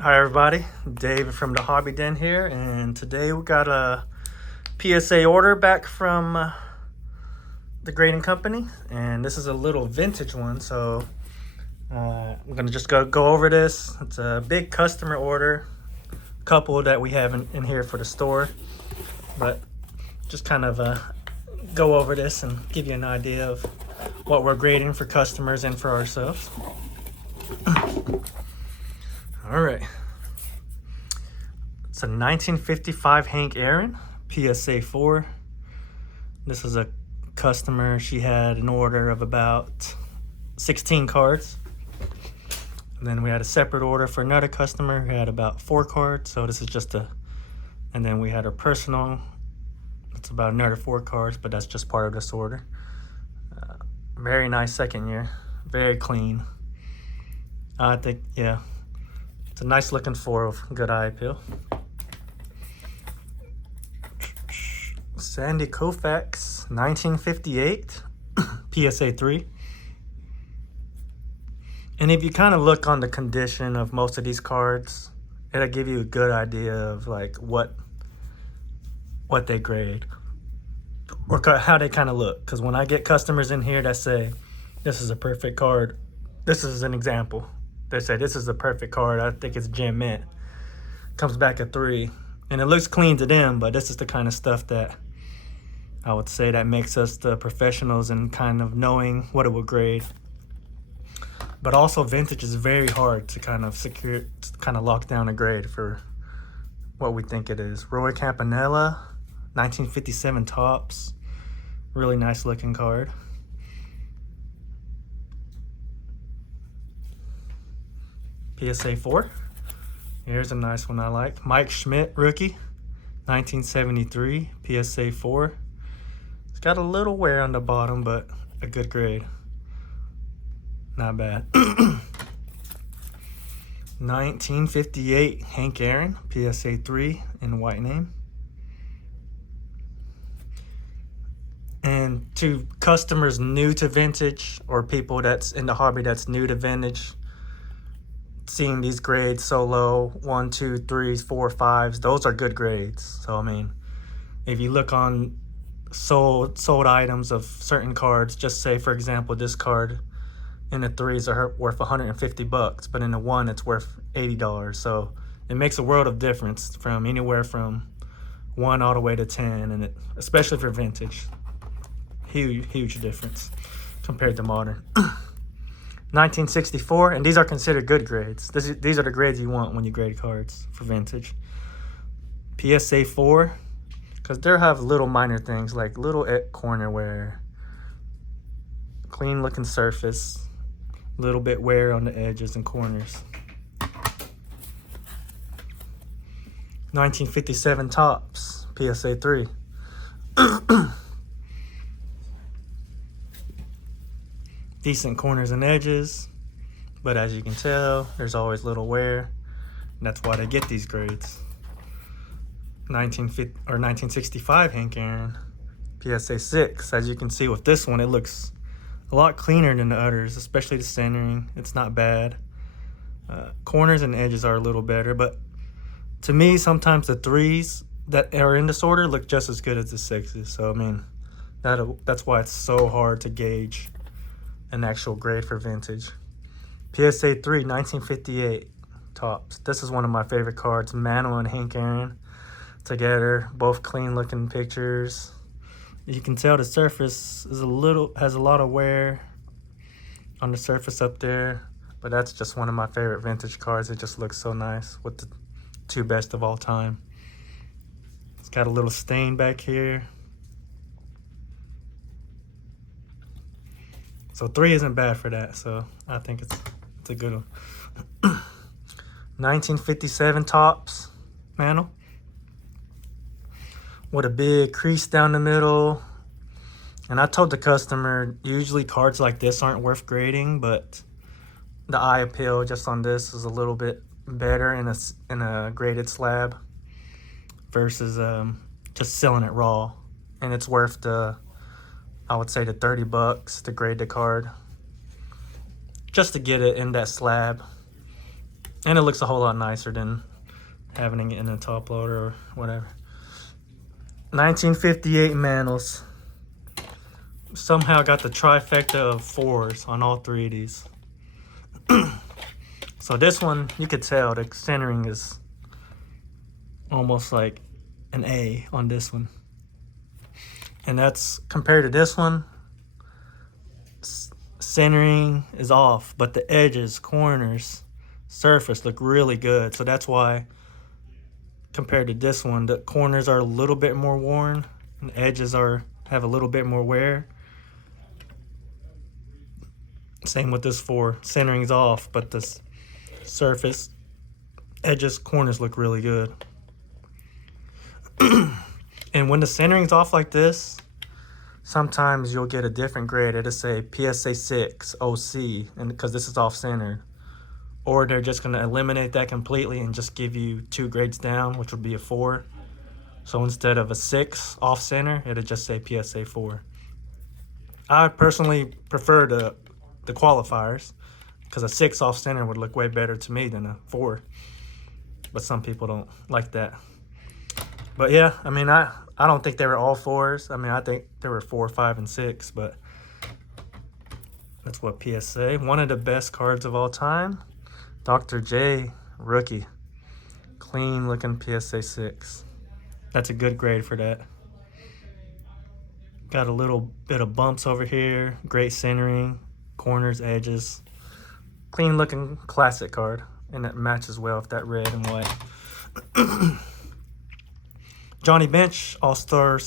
Hi everybody, Dave from the Hobby Den here, and today we got a PSA order back from the grading company, and this is a little vintage one, so I'm gonna just go over this. It's a big customer order, couple that we have in here for the store, but just kind of go over this and give you an idea of what we're grading for customers and for ourselves. All right. It's a 1955 Hank Aaron, PSA 4. This is a customer. She had an order of about 16 cards. And then we had a separate order for another customer who had about 4 cards. So this is just and then we had our personal. It's about another 4 cards, but that's just part of this order. Very nice second year. Very clean. I think, yeah. It's a nice looking 4 with good eye appeal. Sandy Koufax, 1958, PSA 3. And if you kind of look on the condition of most of these cards, it'll give you a good idea of like what they grade or how they kind of look. Because when I get customers in here that say, this is a perfect card, this is an example. They say, this is the perfect card, I think it's gem mint. Comes back at 3. And it looks clean to them, but this is the kind of stuff that I would say that makes us the professionals in kind of knowing what it will grade. But also vintage is very hard to kind of secure, to kind of lock down a grade for what we think it is. Roy Campanella, 1957 Topps. Really nice looking card. PSA 4. Here's a nice one I like. Mike Schmidt, rookie, 1973, PSA 4. It's got a little wear on the bottom, but a good grade. Not bad. 1958 Hank Aaron, PSA 3 in white name. And to customers new to vintage or people that's in the hobby that's new to vintage, seeing these grades so low, 1, 2, 3s, 4, 5s, those are good grades. So I mean, if you look on sold items of certain cards, just say for example this card in the 3s are worth $150, but in the 1 it's worth $80. So it makes a world of difference from anywhere from 1 all the way to 10, and especially for vintage, huge difference compared to modern. 1964, and these are considered good grades. These are the grades you want when you grade cards for vintage. PSA 4, because they have little minor things like little corner wear, clean looking surface, little bit wear on the edges and corners. 1957 Topps, PSA 3. Decent corners and edges, but as you can tell, there's always little wear. And that's why they get these grades. 1965 Hank Aaron, PSA 6. As you can see with this one, it looks a lot cleaner than the others, especially the centering. It's not bad. Corners and edges are a little better, but to me, sometimes the 3s that are in this order look just as good as the 6s. So I mean, that's why it's so hard to gauge an actual grade for vintage. PSA 3, 1958 Topps. This is one of my favorite cards. Mantles and Hank Aaron together, both clean looking pictures. You can tell the surface is has a lot of wear on the surface up there, but that's just one of my favorite vintage cards. It just looks so nice with the 2 best of all time. It's got a little stain back here. So 3 isn't bad for that, so I think it's a good one. 1957 Topps Mantle with a big crease down the middle. And I told the customer, usually cards like this aren't worth grading, but the eye appeal just on this is a little bit better in a graded slab versus just selling it raw. And it's worth I would say the $30 to grade the card, just to get it in that slab. And it looks a whole lot nicer than having it in a top loader or whatever. 1958 Mantles. Somehow got the trifecta of 4s on all 3 of these. So this one, you could tell the centering is almost like an A on this one. And that's compared to this one, centering is off, but the edges, corners, surface look really good. So that's why compared to this one, the corners are a little bit more worn and the edges have a little bit more wear. Same with this 4. Centering's off, but the surface, edges, corners look really good. And when the centering's off like this, sometimes you'll get a different grade. It'll say PSA 6 OC, and because this is off-centered. Or they're just going to eliminate that completely and just give you 2 grades down, which would be a 4. So instead of a 6 off-center, it'll just say PSA 4. I personally prefer the qualifiers, because a 6 off-center would look way better to me than a 4. But some people don't like that. But yeah, I mean, I don't think they were all 4s. I mean, I think there were 4, 5, and 6, but that's what PSA. One of the best cards of all time. Dr. J Rookie. Clean looking PSA 6. That's a good grade for that. Got a little bit of bumps over here. Great centering. Corners, edges. Clean looking classic card. And it matches well with that red and white. Johnny Bench, All-Star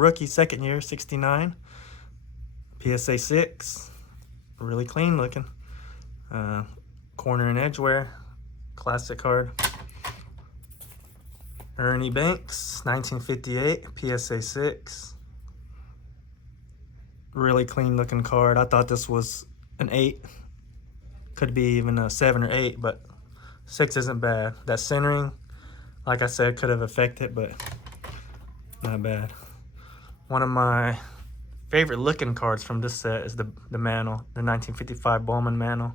Rookie, second year, 69. PSA 6. Really clean looking. Corner and edge wear. Classic card. Ernie Banks, 1958. PSA 6. Really clean looking card. I thought this was an 8. Could be even a 7 or 8, but 6 isn't bad. That centering, like I said, could have affected, but not bad. One of my favorite looking cards from this set is the Mantle, the 1955 Bowman Mantle.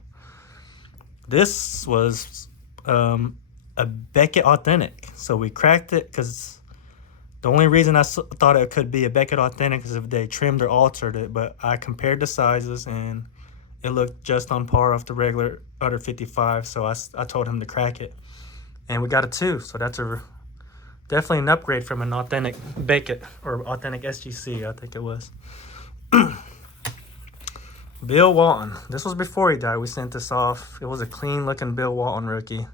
This was a Beckett Authentic. So we cracked it because the only reason I thought it could be a Beckett Authentic is if they trimmed or altered it. But I compared the sizes and it looked just on par with the regular Utter 55. So I told him to crack it. And we got a 2. So that's definitely an upgrade from an authentic Beckett or authentic SGC, I think it was. Bill Walton. This was before he died. We sent this off. It was a clean looking Bill Walton rookie.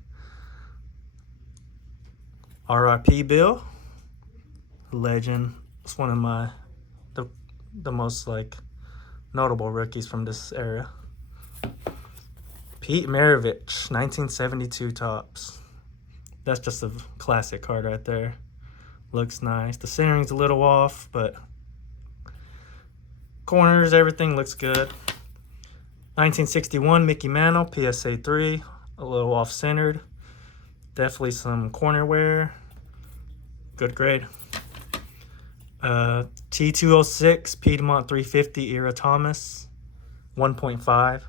R.I.P. Bill. Legend. It's one of the most notable rookies from this era. Pete Maravich, 1972 tops. That's just a classic card right there. Looks nice. The centering's a little off, but corners, everything looks good. 1961 Mickey Mantle, PSA 3. A little off-centered. Definitely some corner wear. Good grade. T206 Piedmont 350 Era Thomas. 1.5.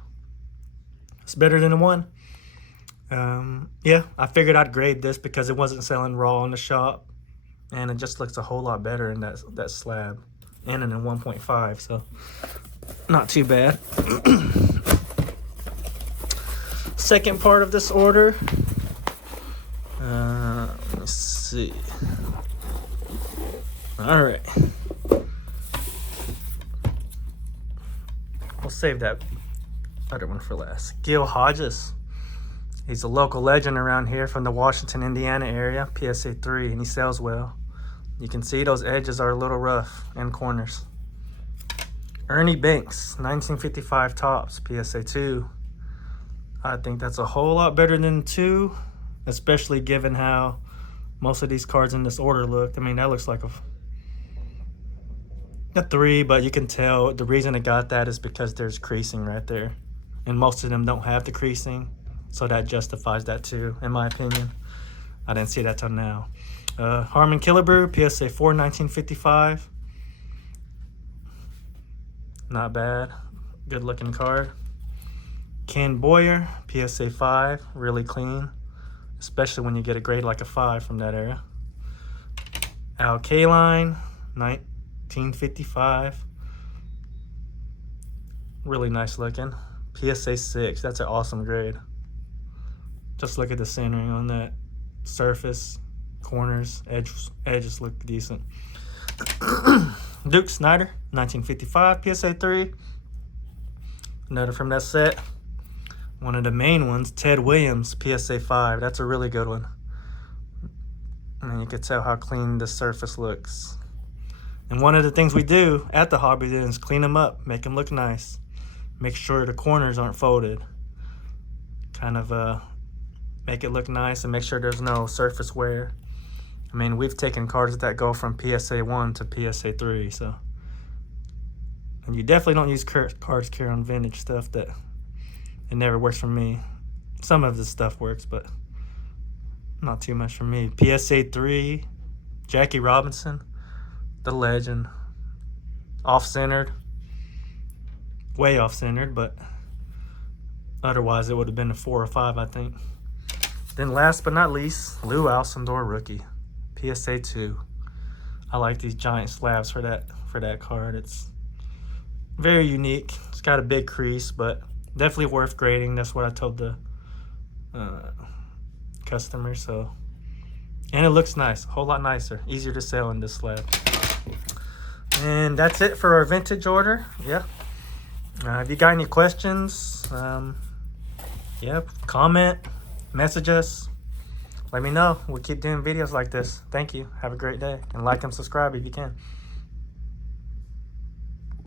It's better than a 1. Yeah, I figured I'd grade this because it wasn't selling raw in the shop, and it just looks a whole lot better in that slab, and in a 1.5, so not too bad. Second part of this order, let me see. All right, we'll save that other one for last. Gil Hodges. He's a local legend around here from the Washington, Indiana area, PSA 3, and he sells well. You can see those edges are a little rough and corners. Ernie Banks, 1955 tops, PSA 2. I think that's a whole lot better than 2, especially given how most of these cards in this order looked. I mean, that looks like a 3, but you can tell the reason it got that is because there's creasing right there. And most of them don't have the creasing. So that justifies that too, in my opinion. I didn't see that till now. Harmon Killebrew, PSA 4, 1955. Not bad. Good looking card. Ken Boyer, PSA 5, really clean, especially when you get a grade like a 5 from that era. Al Kaline, 1955, really nice looking. PSA 6, that's an awesome grade. Just look at the centering on that surface, corners, edges look decent. Duke Snyder, 1955, PSA 3, another from that set. One of the main ones, Ted Williams, PSA 5, that's a really good one. And you can tell how clean the surface looks. And one of the things we do at the hobby then is clean them up, make them look nice. Make sure the corners aren't folded. Kind of make it look nice and make sure there's no surface wear. I mean, we've taken cards that go from PSA 1 to PSA 3, so. And you definitely don't use cards carry on vintage stuff that it never works for me. Some of this stuff works, but not too much for me. PSA 3, Jackie Robinson, the legend. Off-centered. Way off-centered, but otherwise it would have been a 4 or 5, I think. Then last but not least, Lou Alcindor rookie, PSA 2. I like these giant slabs for that card. It's very unique. It's got a big crease, but definitely worth grading. That's what I told the customer. So, and it looks nice, a whole lot nicer, easier to sell in this slab. And that's it for our vintage order. Yeah. If you got any questions, yeah, comment, message us, let me know. We'll keep doing videos like this. Thank you. Have a great day. And like and subscribe if you can.